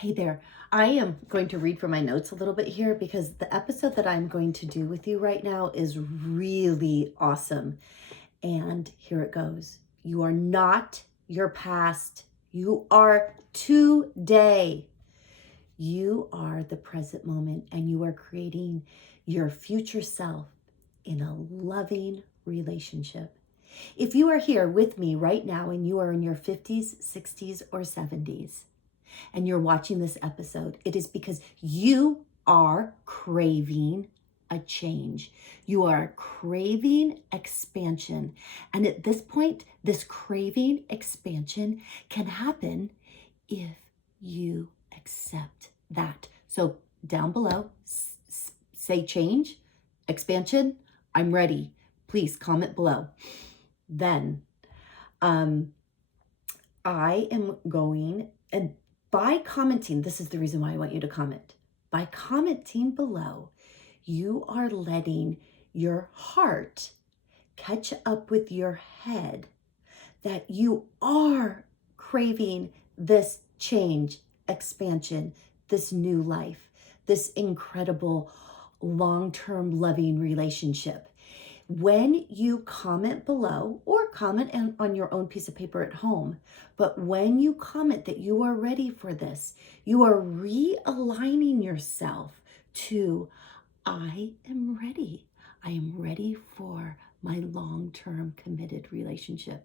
Hey there. I am going to read from my notes a little bit here because the episode that I'm going to do with you right now is really awesome. And here it goes. You are not your past. You are today. You are the present moment and you are creating your future self in a loving relationship. If you are here with me right now and you are in your 50s, 60s, or 70s, and you're watching this episode, it is because you are craving a change. You are craving expansion. And at this point, this craving expansion can happen if you accept that. So down below, say change, expansion, I'm ready. Please comment below. Then I am going, and by commenting, this is the reason why I want you to comment. By commenting below, you are letting your heart catch up with your head that you are craving this change, expansion, this new life, this incredible long-term loving relationship. When you comment below or comment on your own piece of paper at home, but when you comment that you are ready for this, you are realigning yourself to, I am ready. I am ready for my long-term committed relationship.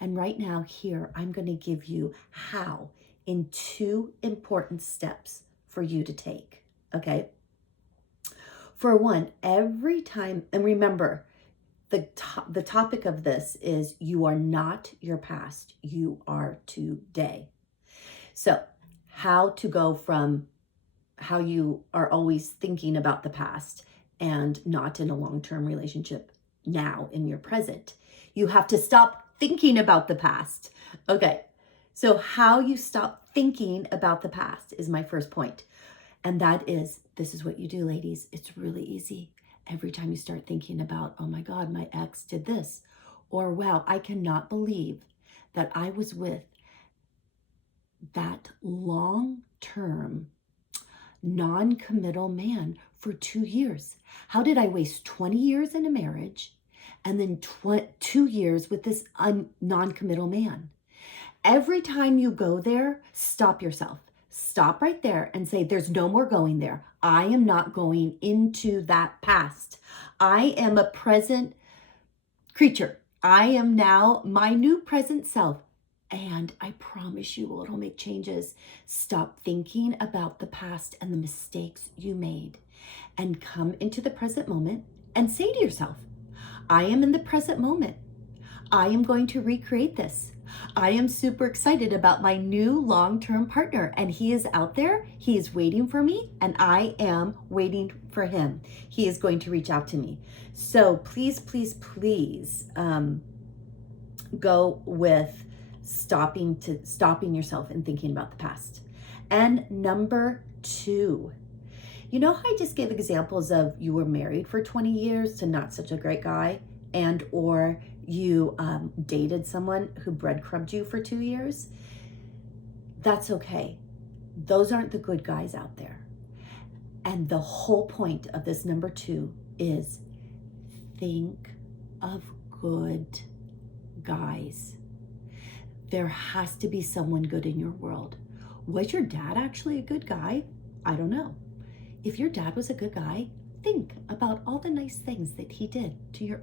And right now here, I'm going to give you how in 2 important steps for you to take. Okay. For one, every time, and remember, the topic of this is you are not your past, you are today. So how to go from how you are always thinking about the past and not in a long-term relationship now in your present. You have to stop thinking about the past. Okay, so how you stop thinking about the past is my first point. And that is, this is what you do, ladies. It's really easy. Every time you start thinking about, oh my God, my ex did this, or wow, I cannot believe that I was with that long-term, non-committal man for 2 years. How did I waste 20 years in a marriage and then 2 years with this non-committal man? Every time you go there, stop yourself. Stop right there and say, there's no more going there. I am not going into that past. I am a present creature. I am now my new present self. And I promise you, it'll make changes. Stop thinking about the past and the mistakes you made and come into the present moment and say to yourself, I am in the present moment. I am going to recreate this. I am super excited about my new long-term partner, and he is out there. He is waiting for me, and I am waiting for him. He is going to reach out to me. So please, please, please go with stopping yourself and thinking about the past. And number 2, you know how I just gave examples of you were married for 20 years to not such a great guy, and or you dated someone who breadcrumbed you for 2 years? That's okay. Those aren't the good guys out there. And the whole point of this number 2 is think of good guys. There has to be someone good in your world. Was your dad actually a good guy? I don't know. If your dad was a good guy, think about all the nice things that he did to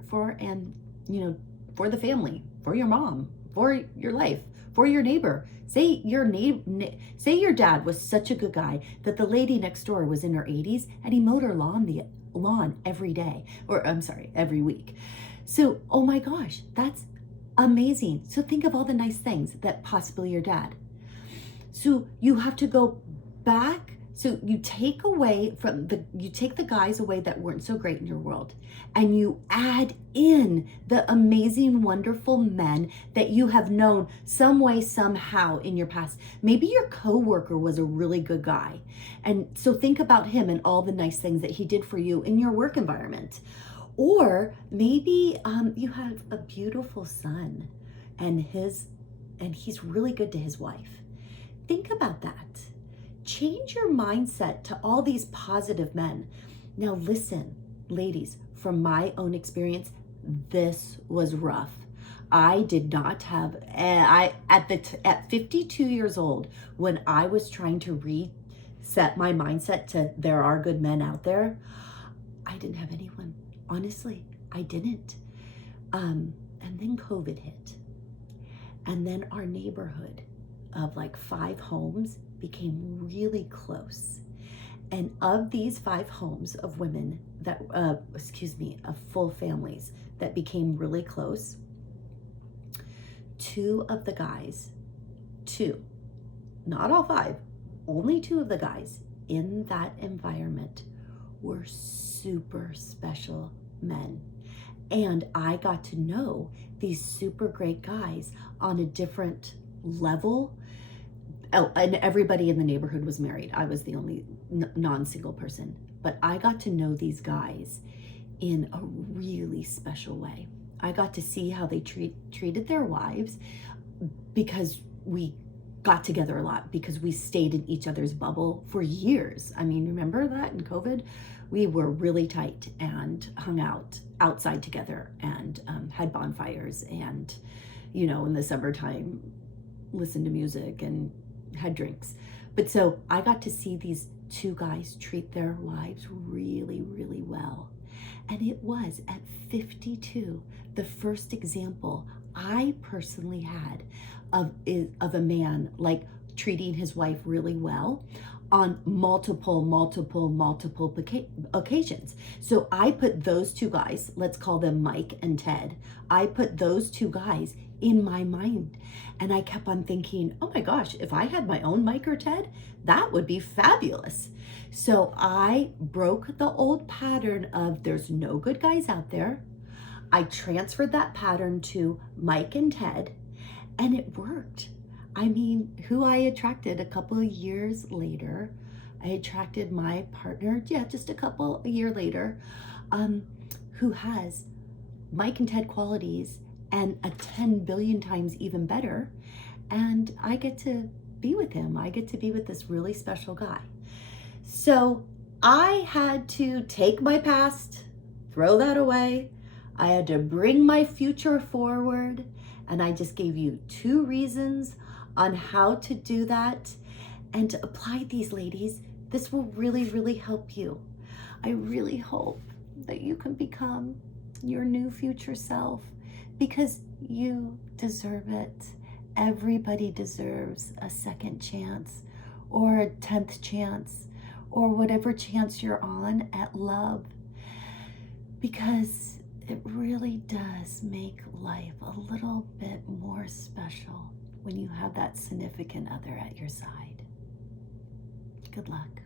for the family, for your mom, for your life, for your neighbor. Say your dad was such a good guy that the lady next door was in her 80s and he mowed her lawn every day, or I'm sorry, every week. So, oh my gosh, that's amazing. So think of all the nice things that possibly your dad. So you have to go back. So you take the guys away that weren't so great in your world, and you add in the amazing, wonderful men that you have known some way, somehow in your past. Maybe your coworker was a really good guy. And so think about him and all the nice things that he did for you in your work environment. Or maybe you have a beautiful son and he's really good to his wife. Think about that. change your mindset to all these positive men. Now listen, ladies, from my own experience, this was rough. I did not have, at 52 years old, when I was trying to reset my mindset to there are good men out there, I didn't have anyone. Honestly, I didn't. And then COVID hit. And then our neighborhood of like 5 homes became really close. And of these 5 homes of women that, of full families that became really close, 2 of the guys, 2, not all 5, only 2 of the guys in that environment were super special men. And I got to know these super great guys on a different level. Oh, and everybody in the neighborhood was married. I was the only non-single person. But I got to know these guys in a really special way. I got to see how they treated their wives, because we got together a lot, because we stayed in each other's bubble for years. I mean, remember that in COVID? We were really tight and hung out outside together and had bonfires and, you know, in the summertime, listened to music and had drinks. But so I got to see these 2 guys treat their wives really, really well. And it was at 52, the first example I personally had of a man like treating his wife really well on multiple occasions. So I put those 2 guys, let's call them Mike and Ted, I put those 2 guys in my mind. And I kept on thinking, oh my gosh, if I had my own Mike or Ted, that would be fabulous. So I broke the old pattern of there's no good guys out there. I transferred that pattern to Mike and Ted, and it worked. I mean, who I attracted a couple of years later, I attracted my partner, just a year later, who has Mike and Ted qualities and a 10 billion times even better. And I get to be with him. I get to be with this really special guy. So I had to take my past, throw that away. I had to bring my future forward. And I just gave you 2 reasons on how to do that and to apply these, ladies. This will really, really help you. I really hope that you can become your new future self, because you deserve it. Everybody deserves a second chance or a 10th chance or whatever chance you're on at love, because it really does make life a little bit more special when you have that significant other at your side. Good luck.